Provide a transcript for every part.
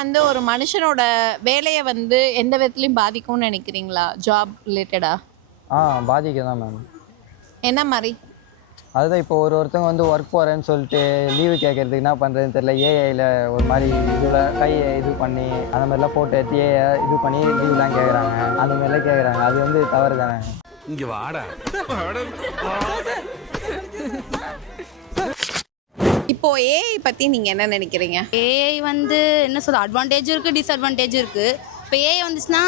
வந்து ஒரு மனுஷனோட வேலையை வந்து எந்த விதத்துலையும் பாதிக்கும்னு நினைக்கிறீங்களா? ஜாப் ரிலேட்டடா ஆ பாதிக்கும் தான் மேம். என்ன மாதிரி? அதுதான் இப்போ ஒருத்தவங்க வந்து ஒர்க் போகிறேன்னு சொல்லிட்டு லீவு கேட்கறதுக்கு என்ன பண்ணுறதுன்னு தெரியல. ஏஐயில் ஒரு மாதிரி இதில் இது பண்ணி அந்த மாதிரிலாம் ஃபோட்டோ எடுத்து ஏஐ இது பண்ணி லீவ்லாம் கேட்குறாங்க. அந்த மாதிரிலாம் கேட்குறாங்க. அது வந்து தவறு தானே. இங்க வாடா. இப்போ ஏஐ பத்தி நீங்க என்ன நினைக்கிறீங்க? ஏஐ வந்து என்ன சொல்ற, அட்வான்டேஜும் இருக்குது, டிஸ்அட்வான்டேஜும் இருக்குது. இப்போ ஏஐ வந்துச்சுன்னா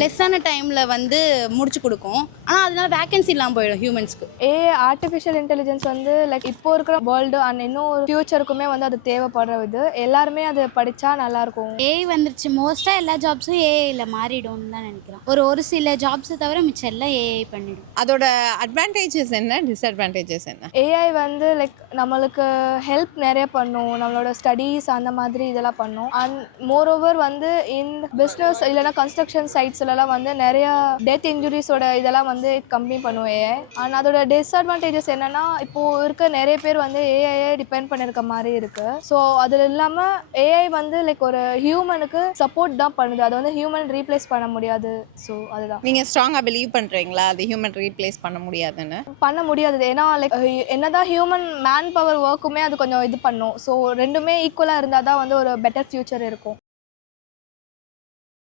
லெஸ்ஸான டைமில் வந்து முடிச்சு கொடுக்கும். ஆனால் அதனால வேக்கன்சி இல்லாமல் போயிடும் ஹியூமன்ஸ்க்கு. ஏஐ ஆர்டிஃபிஷியல் இன்டெலிஜென்ஸ் வந்து லைக் இப்போ இருக்கிற வேர்ல்டு அண்ட் இன்னும் ஃபியூச்சருக்குமே வந்து அது தேவைப்படுறது. எல்லாருமே அதை படித்தா நல்லாயிருக்கும். ஏஐ வந்துருச்சு, மோஸ்ட்டாக எல்லா ஜாப்ஸும் ஏஐயில் மாறிடும்னு தான் நினைக்கிறேன். ஒரு சில ஜாப்ஸை தவிர மிச்சம் எல்லாம் ஏஐ பண்ணிடும். அதோட அட்வான்டேஜஸ் என்ன, டிஸ்அட்வான்டேஜஸ் என்ன? ஏஐ வந்து லைக் நம்மளுக்கு ஹெல்ப் நிறைய பண்ணும், நம்மளோட ஸ்டடீஸ் அந்த மாதிரி இதெல்லாம் பண்ணும். அண்ட் மோரோவர் வந்து இன் பிஸ்னஸ் இல்லைனா கன்ஸ்ட்ரக்ஷன் சைட்ஸ்லலாம் வந்து நிறைய டெத் இன்ஜுரிஸோட இதெல்லாம் வந்து கம்மி பண்ணும் ஏஐ. அண்ட் அதோட டிஸ்அட்வான்டேஜஸ் என்னன்னா, இப்போது இருக்க நிறைய பேர் வந்து ஏஐயை டிபெண்ட் பண்ணியிருக்க மாதிரி இருக்குது. ஸோ அதில் இல்லாமல் ஏஐ வந்து லைக் ஒரு ஹியூமனுக்கு சப்போர்ட் தான் பண்ணுது, அதை வந்து ஹியூமன் ரீப்ளேஸ் பண்ண முடியாது. ஸோ அதுதான். நீங்கள் ஸ்ட்ராங்காக பிலீவ் பண்ணுறீங்களா அது ஹியூமன் ரீப்ளேஸ் பண்ண முடியாதுன்னு? பண்ண முடியாது. ஏன்னா லைக் என்னதான் ஹியூமன் மேன் பவர் ஒர்க்குமே அது கொஞ்சம் இது பண்ணும். ஸோ ரெண்டுமே ஈக்குவலாக இருந்தால் தான் வந்து ஒரு பெட்டர் ஃப்யூச்சர் இருக்கும்.